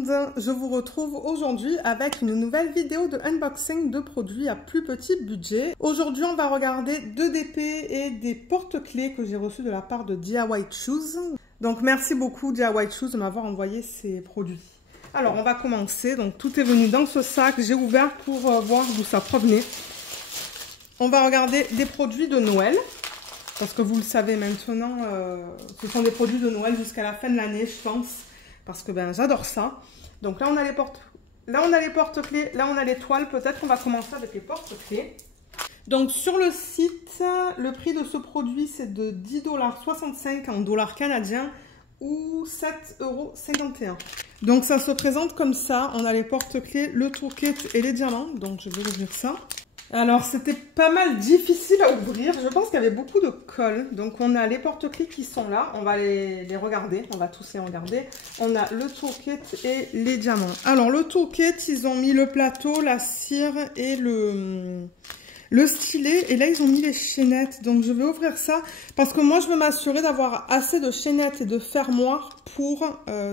monde, je vous retrouve aujourd'hui avec une nouvelle vidéo de unboxing de produits à plus petit budget. Aujourd'hui on va regarder 2 DP et des porte-clés que j'ai reçus de la part de DIY Shoes. Donc merci beaucoup DIY Shoes de m'avoir envoyé ces produits. Alors on va commencer, donc tout est venu dans ce sac, j'ai ouvert pour voir d'où ça provenait. On va regarder des produits de Noël. Parce que vous le savez maintenant, ce sont des produits de Noël jusqu'à la fin de l'année, je pense. Parce que ben, j'adore ça. Donc là, on a les porte-clés. Là, on a les toiles. Peut-être qu'on va commencer avec les porte-clés. Donc sur le site, le prix de ce produit, c'est de 10,65 $ en dollars canadiens ou 7,51 €. Donc ça se présente comme ça. On a les porte-clés, le toolkit et les diamants. Donc je vais ouvrir ça. Alors, c'était pas mal difficile à ouvrir. Je pense qu'il y avait beaucoup de colle. Donc, on a les porte-clés qui sont là. On va les regarder. On va tous les regarder. On a le toolkit et les diamants. Alors, le toolkit, ils ont mis le plateau, la cire et le stylet. Et là, ils ont mis les chaînettes. Donc, je vais ouvrir ça parce que moi, je veux m'assurer d'avoir assez de chaînettes et de fermoirs pour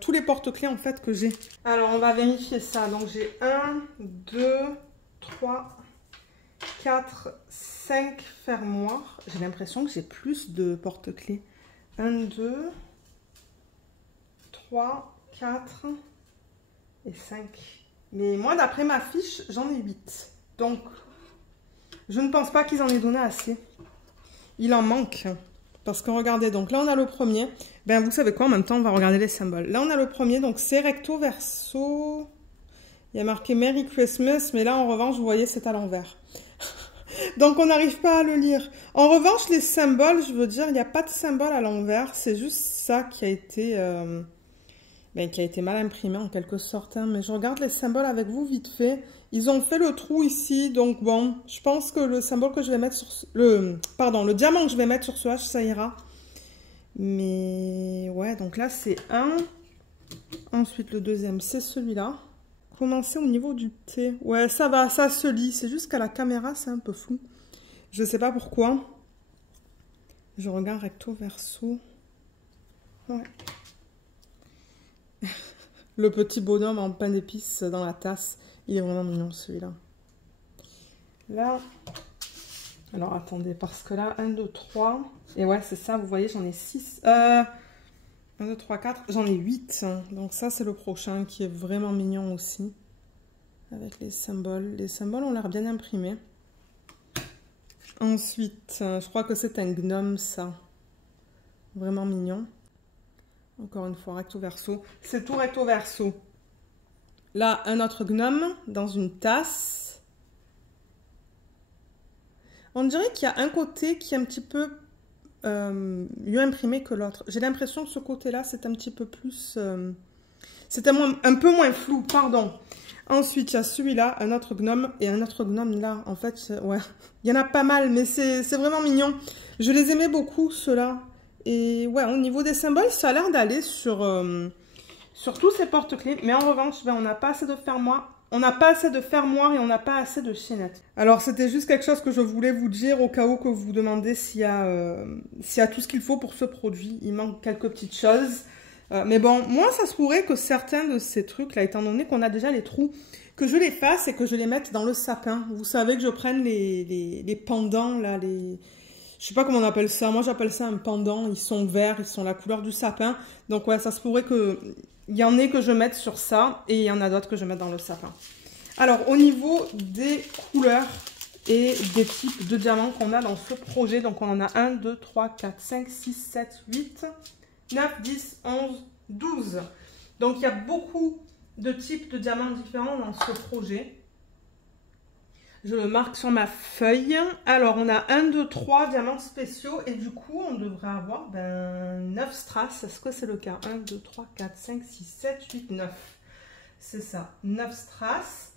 tous les porte-clés, en fait, que j'ai. Alors, on va vérifier ça. Donc, j'ai 1, 2, 3... 4, 5 fermoirs. J'ai l'impression que j'ai plus de porte-clés. 1, 2, 3, 4 et 5. Mais moi, d'après ma fiche, j'en ai 8. Donc, je ne pense pas qu'ils en aient donné assez. Il en manque. Parce que regardez, donc là, on a le premier. Ben, vous savez quoi, en même temps, on va regarder les symboles. Là, on a le premier, donc c'est recto verso. Il y a marqué Merry Christmas, mais là, en revanche, vous voyez, c'est à l'envers. Donc, on n'arrive pas à le lire. En revanche, les symboles, je veux dire, il n'y a pas de symbole à l'envers. C'est juste ça qui a été mal imprimé, en quelque sorte. Hein. Mais je regarde les symboles avec vous vite fait. Ils ont fait le trou ici. Donc, bon, je pense que le symbole que je vais mettre sur... le diamant que je vais mettre sur ce H, ça ira. Mais, ouais, donc là, c'est 1. Ensuite, le deuxième, c'est celui-là. Commencer au niveau du T. Ouais, ça va, ça se lit. C'est juste qu'à la caméra, c'est un peu flou. Je sais pas pourquoi. Je regarde recto verso. Ouais. Le petit bonhomme en pain d'épices dans la tasse. Il est vraiment mignon, celui-là. Là. Alors, attendez, parce que là, 1, 2, 3. Et ouais, c'est ça, vous voyez, j'en ai 6. 1, 2, 3, 4. J'en ai 8. Donc ça, c'est le prochain qui est vraiment mignon aussi. Avec les symboles. Les symboles ont l'air bien imprimés. Ensuite, je crois que c'est un gnome, ça. Vraiment mignon. Encore une fois, recto verso. C'est tout recto verso. Là, un autre gnome dans une tasse. On dirait qu'il y a un côté qui est un petit peu mieux imprimé que l'autre. J'ai l'impression que ce côté-là, c'est un petit peu plus... c'est un peu moins flou, pardon. Ensuite, il y a celui-là, un autre gnome, et un autre gnome là. En fait, ouais, il y en a pas mal, mais c'est vraiment mignon. Je les aimais beaucoup, ceux-là. Et ouais, au niveau des symboles, ça a l'air d'aller sur tous ces porte-clés. Mais en revanche, ben, on n'a pas assez de fermoirs. On n'a pas assez de fermoirs et on n'a pas assez de chaînettes. Alors, c'était juste quelque chose que je voulais vous dire au cas où que vous vous demandez s'il y a tout ce qu'il faut pour ce produit. Il manque quelques petites choses. Mais bon, moi, ça se pourrait que certains de ces trucs-là, étant donné qu'on a déjà les trous, que je les fasse et que je les mette dans le sapin. Vous savez que je prenne les pendants, là, je sais pas comment on appelle ça. Moi, j'appelle ça un pendant. Ils sont verts, ils sont la couleur du sapin. Donc, ouais, ça se pourrait qu'il y en ait que je mette sur ça et il y en a d'autres que je mette dans le sapin. Alors, au niveau des couleurs et des types de diamants qu'on a dans ce projet, donc on en a 1, 2, 3, 4, 5, 6, 7, 8... 9, 10, 11, 12. Donc, il y a beaucoup de types de diamants différents dans ce projet. Je le marque sur ma feuille. Alors, on a 1, 2, 3 diamants spéciaux. Et du coup, on devrait avoir 9 strass. Est-ce que c'est le cas? 1, 2, 3, 4, 5, 6, 7, 8, 9. C'est ça, 9 strass.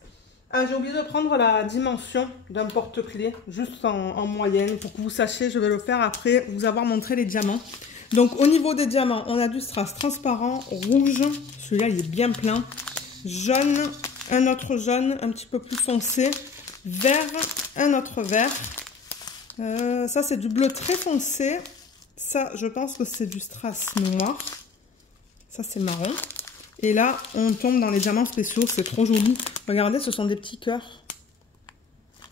Ah, j'ai oublié de prendre la dimension d'un porte-clés, juste en moyenne. Pour que vous sachiez, je vais le faire après vous avoir montré les diamants. Donc, au niveau des diamants, on a du strass transparent, rouge. Celui-là, il est bien plein. Jaune, un autre jaune, un petit peu plus foncé. Vert, un autre vert. Ça, c'est du bleu très foncé. Ça, je pense que c'est du strass noir. Ça, c'est marron. Et là, on tombe dans les diamants spéciaux. C'est trop joli. Regardez, ce sont des petits cœurs.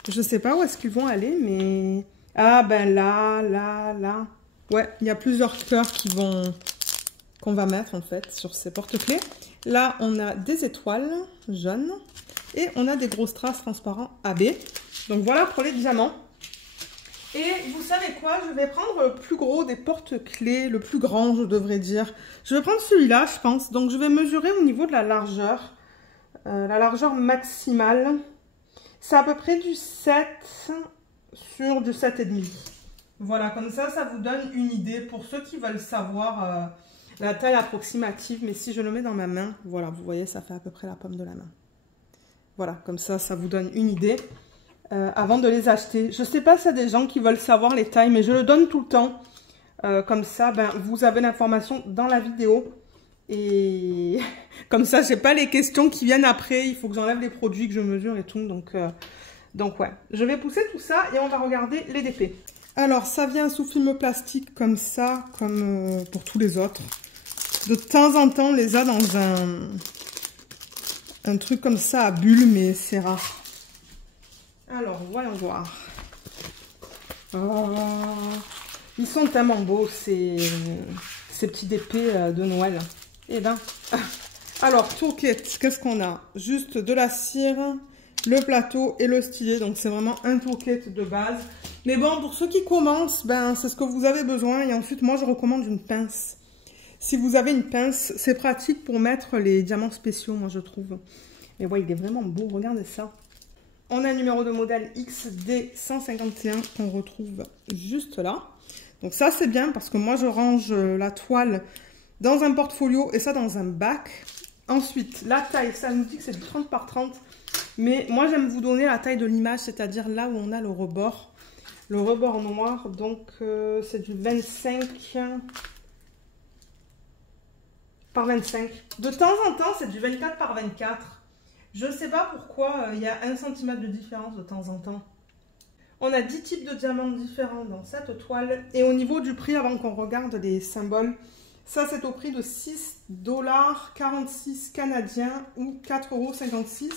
Je ne sais pas où est-ce qu'ils vont aller, mais... Ah, ben là, là, là. Ouais, il y a plusieurs cœurs qu'on va mettre, en fait, sur ces porte-clés. Là, on a des étoiles jaunes. Et on a des gros strass transparents AB. Donc, voilà pour les diamants. Et vous savez quoi? Je vais prendre le plus gros des porte-clés, le plus grand, je devrais dire. Je vais prendre celui-là, je pense. Donc, je vais mesurer au niveau de la largeur maximale. C'est à peu près du 7 sur du 7,5. Voilà, comme ça vous donne une idée pour ceux qui veulent savoir la taille approximative. Mais si je le mets dans ma main, voilà, vous voyez, ça fait à peu près la paume de la main. Voilà, comme ça vous donne une idée. Avant de les acheter. Je ne sais pas s'il y a des gens qui veulent savoir les tailles, mais je le donne tout le temps. Comme ça, ben, vous avez l'information dans la vidéo. Et comme ça, je n'ai pas les questions qui viennent après. Il faut que j'enlève les produits, que je mesure et tout. Donc ouais, je vais pousser tout ça et on va regarder les DP. Alors, ça vient sous film plastique comme ça, comme pour tous les autres. De temps en temps, on les a dans un truc comme ça à bulles, mais c'est rare. Alors, voyons voir. Oh, ils sont tellement beaux, ces petits DP de Noël. Eh ben. Alors, toolkit, qu'est-ce qu'on a? Juste de la cire, le plateau et le stylet. Donc, c'est vraiment un toolkit de base. Mais bon, pour ceux qui commencent, ben, c'est ce que vous avez besoin. Et ensuite, moi, je recommande une pince. Si vous avez une pince, c'est pratique pour mettre les diamants spéciaux, moi, je trouve. Et ouais, il est vraiment beau. Regardez ça. On a un numéro de modèle XD151 qu'on retrouve juste là. Donc ça, c'est bien parce que moi, je range la toile dans un portfolio et ça dans un bac. Ensuite, la taille, ça nous dit que c'est du 30 par 30. Mais moi, j'aime vous donner la taille de l'image, c'est-à-dire là où on a le rebord. Le rebord noir, donc c'est du 25 par 25. De temps en temps, c'est du 24 par 24. Je ne sais pas pourquoi il y a 1 cm de différence de temps en temps. On a 10 types de diamants différents dans cette toile. Et au niveau du prix, avant qu'on regarde les symboles, ça c'est au prix de 6,46 $ canadiens ou 4,56 €.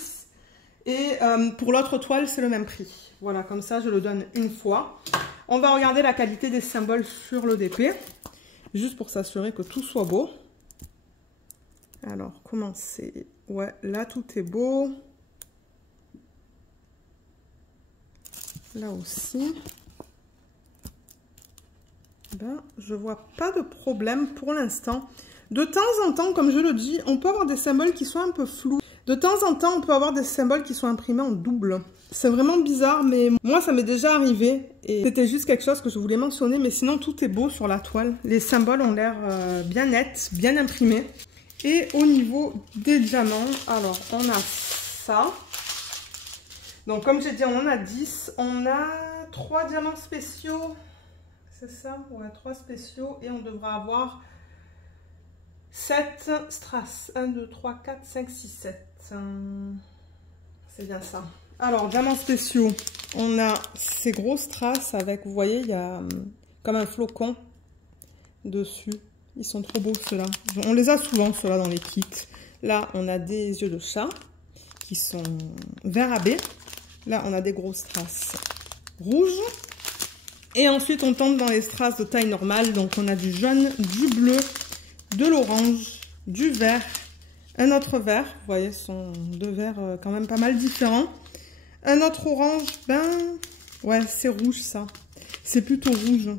Et pour l'autre toile, c'est le même prix. Voilà, comme ça je le donne une fois. On va regarder la qualité des symboles sur le DP. Juste pour s'assurer que tout soit beau. Alors, comment c'est? Ouais, là, tout est beau. Là aussi. Ben, je vois pas de problème pour l'instant. De temps en temps, comme je le dis, on peut avoir des symboles qui sont un peu flous. De temps en temps, on peut avoir des symboles qui sont imprimés en double. C'est vraiment bizarre, mais moi, ça m'est déjà arrivé. Et c'était juste quelque chose que je voulais mentionner, mais sinon, tout est beau sur la toile. Les symboles ont l'air bien nets, bien imprimés. Et au niveau des diamants, alors on a ça. Donc comme j'ai dit, on en a 10. On a 3 diamants spéciaux. C'est ça? Ouais, 3 spéciaux. Et on devra avoir 7 strass. 1, 2, 3, 4, 5, 6, 7. C'est bien ça. Alors, diamants spéciaux. On a ces gros strass avec, vous voyez, il y a comme un flocon dessus. Ils sont trop beaux ceux-là. On les a souvent ceux-là dans les kits. Là, on a des yeux de chat qui sont vert AB. Là, on a des gros strass rouges. Et ensuite, on tombe dans les strass de taille normale. Donc, on a du jaune, du bleu, de l'orange, du vert, un autre vert. Vous voyez, ce sont deux verts quand même pas mal différents. Un autre orange, ben, ouais, c'est rouge ça. C'est plutôt rouge.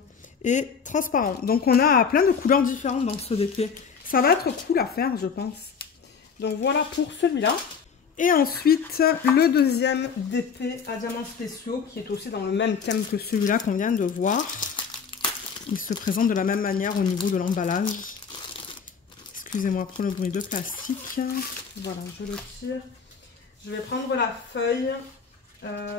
Et transparent. Donc on a plein de couleurs différentes dans ce DP. Ça va être cool à faire, je pense. Donc voilà pour celui-là. Et ensuite, le deuxième DP à diamants spéciaux, qui est aussi dans le même thème que celui-là qu'on vient de voir. Il se présente de la même manière au niveau de l'emballage. Excusez-moi pour le bruit de plastique. Voilà, je le tire. Je vais prendre la feuille.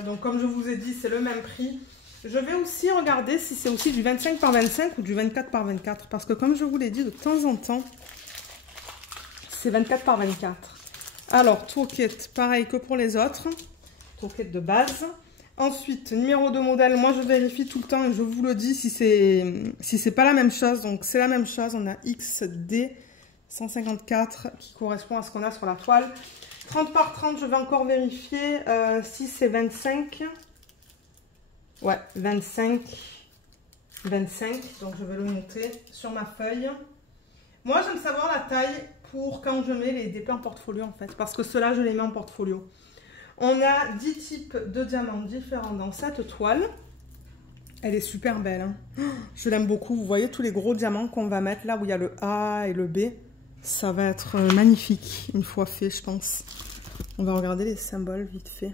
Donc comme je vous ai dit, c'est le même prix. Je vais aussi regarder si c'est aussi du 25 par 25 ou du 24 par 24. Parce que comme je vous l'ai dit, de temps en temps, c'est 24 par 24. Alors, toolkit, pareil que pour les autres. Toolkit de base. Ensuite, numéro de modèle. Moi, je vérifie tout le temps et je vous le dis si c'est pas la même chose. Donc, c'est la même chose. On a XD 154 qui correspond à ce qu'on a sur la toile. 30 par 30, je vais encore vérifier si c'est 25. Ouais, 25. 25, donc je vais le noter sur ma feuille. Moi, j'aime savoir la taille pour quand je mets les DP en portfolio en fait, parce que ceux-là, je les mets en portfolio. On a 10 types de diamants différents dans cette toile. Elle est super belle, hein. Je l'aime beaucoup. Vous voyez tous les gros diamants qu'on va mettre là où il y a le A et le B. Ça va être magnifique une fois fait, je pense. On va regarder les symboles vite fait.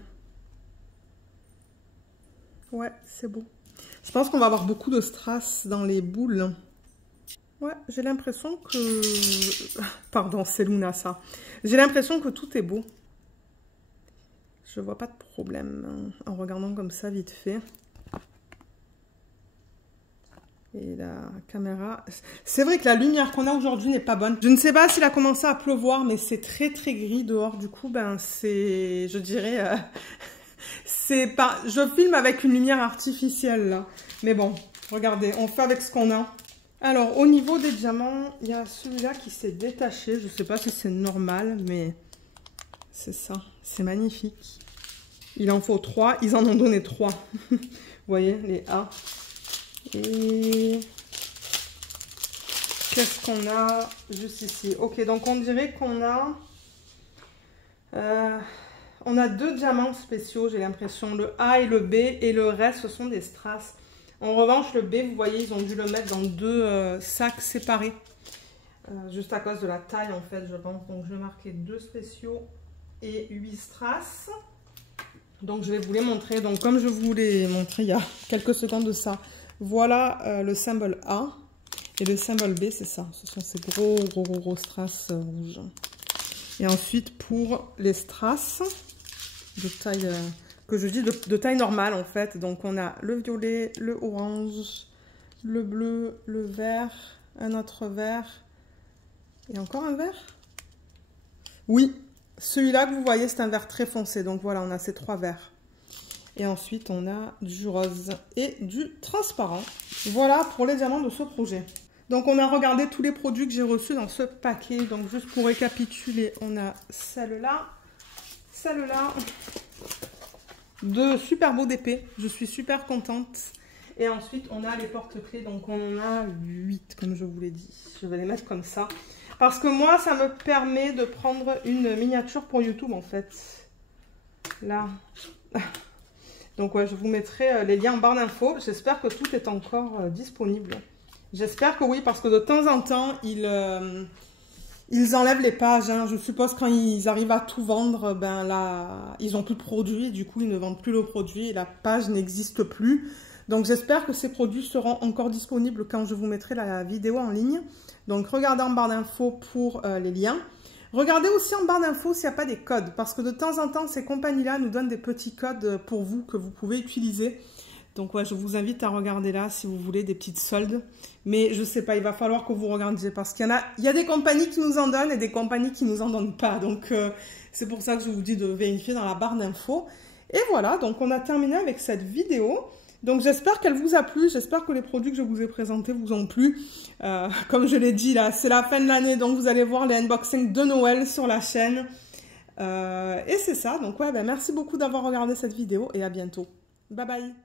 Ouais, c'est beau. Je pense qu'on va avoir beaucoup de strass dans les boules. Ouais, j'ai l'impression que... Pardon, c'est Luna ça. J'ai l'impression que tout est beau. Je vois pas de problème en regardant comme ça vite fait. Et la caméra... C'est vrai que la lumière qu'on a aujourd'hui n'est pas bonne. Je ne sais pas s'il a commencé à pleuvoir, mais c'est très très gris dehors. Du coup, ben c'est... Je dirais... c'est pas... Je filme avec une lumière artificielle, là. Mais bon, regardez, on fait avec ce qu'on a. Alors, au niveau des diamants, il y a celui-là qui s'est détaché. Je ne sais pas si c'est normal, mais c'est ça. C'est magnifique. Il en faut 3. Ils en ont donné 3. Vous voyez, les A. Et qu'est-ce qu'on a juste ici? Ok, donc on dirait qu'on a... on a 2 diamants spéciaux, j'ai l'impression. Le A et le B. Et le reste, ce sont des strass. En revanche, le B, vous voyez, ils ont dû le mettre dans 2 sacs séparés. Juste à cause de la taille, en fait, je pense. Donc, je vais marquer 2 spéciaux et 8 strass. Donc, je vais vous les montrer. Donc, comme je vous l'ai montré il y a quelques secondes de ça, voilà le symbole A. Et le symbole B, c'est ça. Ce sont ces gros strass rouges. Et ensuite, pour les strass de taille... que je dis de taille normale en fait. Donc on a le violet, le orange, le bleu, le vert, un autre vert et encore un vert. Oui, celui-là que vous voyez c'est un vert très foncé. Donc voilà, on a ces 3 verts. Et ensuite on a du rose et du transparent. Voilà pour les diamants de ce projet. Donc on a regardé tous les produits que j'ai reçus dans ce paquet. Donc juste pour récapituler, on a celle-là, celle-là. De super beaux DP, je suis super contente. Et ensuite, on a les porte-clés, donc on en a 8, comme je vous l'ai dit. Je vais les mettre comme ça. Parce que moi, ça me permet de prendre une miniature pour YouTube, en fait. Là. Donc, ouais, je vous mettrai les liens en barre d'infos. J'espère que tout est encore disponible. J'espère que oui, parce que de temps en temps, ils enlèvent les pages, hein. Je suppose quand ils arrivent à tout vendre, ben là, ils n'ont plus de produit, du coup ils ne vendent plus le produit et la page n'existe plus. Donc j'espère que ces produits seront encore disponibles quand je vous mettrai la vidéo en ligne. Donc regardez en barre d'infos pour les liens. Regardez aussi en barre d'infos s'il n'y a pas des codes, parce que de temps en temps ces compagnies-là nous donnent des petits codes pour vous que vous pouvez utiliser. Donc ouais, je vous invite à regarder là si vous voulez des petites soldes. Mais je sais pas, il va falloir que vous regardiez parce qu'il y a des compagnies qui nous en donnent et des compagnies qui nous en donnent pas. Donc c'est pour ça que je vous dis de vérifier dans la barre d'infos. Et voilà, donc on a terminé avec cette vidéo. Donc j'espère qu'elle vous a plu, j'espère que les produits que je vous ai présentés vous ont plu. Comme je l'ai dit là, c'est la fin de l'année, donc vous allez voir les unboxings de Noël sur la chaîne. Et c'est ça, donc ouais, ben merci beaucoup d'avoir regardé cette vidéo et à bientôt. Bye bye.